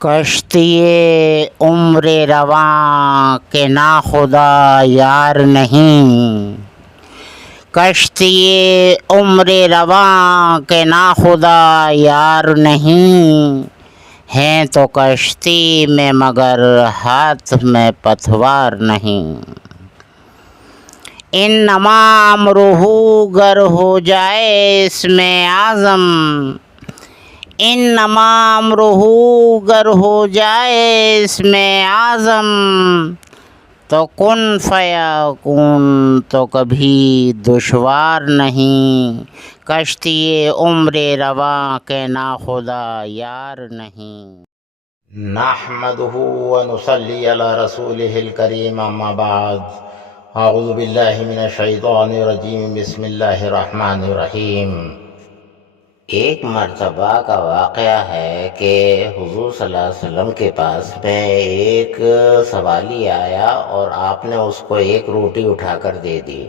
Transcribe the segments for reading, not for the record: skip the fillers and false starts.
کشتی عمر رواں کے ناخدا یار نہیں، کشتی عمر رواں کے ناخدا یار نہیں، ہیں تو کشتی میں مگر ہاتھ میں پتوار نہیں۔ انما امرہ گر ہو جائے اس میں اعظم، انما امرہ گر ہو جائے اس میں اعظم، تو کن فیکون تو کبھی دشوار نہیں، کشتی عمر رواں کے ناخدا یار نہیں۔ نحمدہ ونصلی علی رسولہ الکریم، اما بعد، اعوذ باللہ من الشیطان الرجیم، بسم اللہ الرحمن الرحیم۔ ایک مرتبہ کا واقعہ ہے کہ حضور صلی اللہ علیہ وسلم کے پاس میں ایک سوالی آیا اور آپ نے اس کو ایک روٹی اٹھا کر دے دی،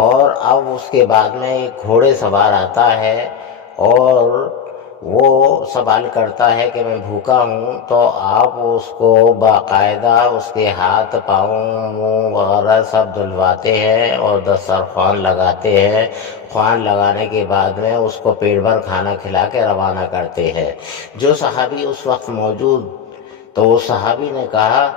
اور اب اس کے بعد میں ایک گھوڑے سوار آتا ہے اور وہ سوال کرتا ہے کہ میں بھوکا ہوں، تو آپ اس کو باقاعدہ اس کے ہاتھ پاؤں منہ وغیرہ سب دھلواتے ہیں اور دسترخوان لگاتے ہیں۔ خوان لگانے کے بعد میں اس کو پیٹ بھر کھانا کھلا کے روانہ کرتے ہیں۔ جو صحابی اس وقت موجود، تو وہ صحابی نے کہا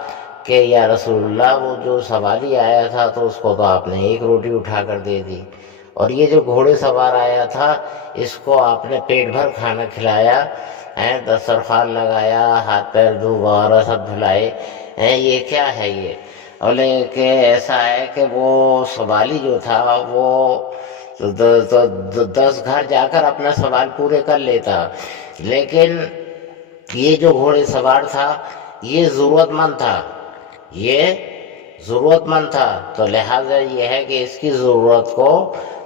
کہ یا رسول اللہ، وہ جو سوالی آیا تھا تو اس کو تو آپ نے ایک روٹی اٹھا کر دے دی، اور یہ جو گھوڑے سوار آیا تھا اس کو آپ نے پیٹ بھر کھانا کھلایا، دسترخوان لگایا، ہاتھ پیر وغیرہ سب دھلائے، یہ کیا ہے یہ؟ بولے کہ ایسا ہے کہ وہ سوالی جو تھا وہ 10 گھر جا کر اپنا سوال پورے کر لیتا، لیکن یہ جو گھوڑے سوار تھا یہ ضرورت مند تھا، یہ ضرورت مند تھا، تو لہٰذا یہ ہے کہ اس کی ضرورت کو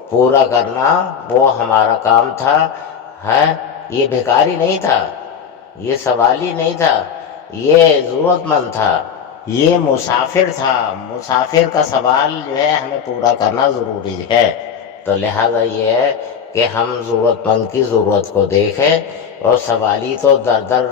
پورا کرنا وہ ہمارا کام تھا۔ یہ بھکاری نہیں تھا، یہ سوالی نہیں تھا، یہ ضرورت مند تھا، یہ مسافر تھا۔ مسافر کا سوال جو ہے ہمیں پورا کرنا ضروری ہے، تو لہٰذا یہ ہے کہ ہم ضرورت مند کی ضرورت کو دیکھیں، اور سوالی تو در در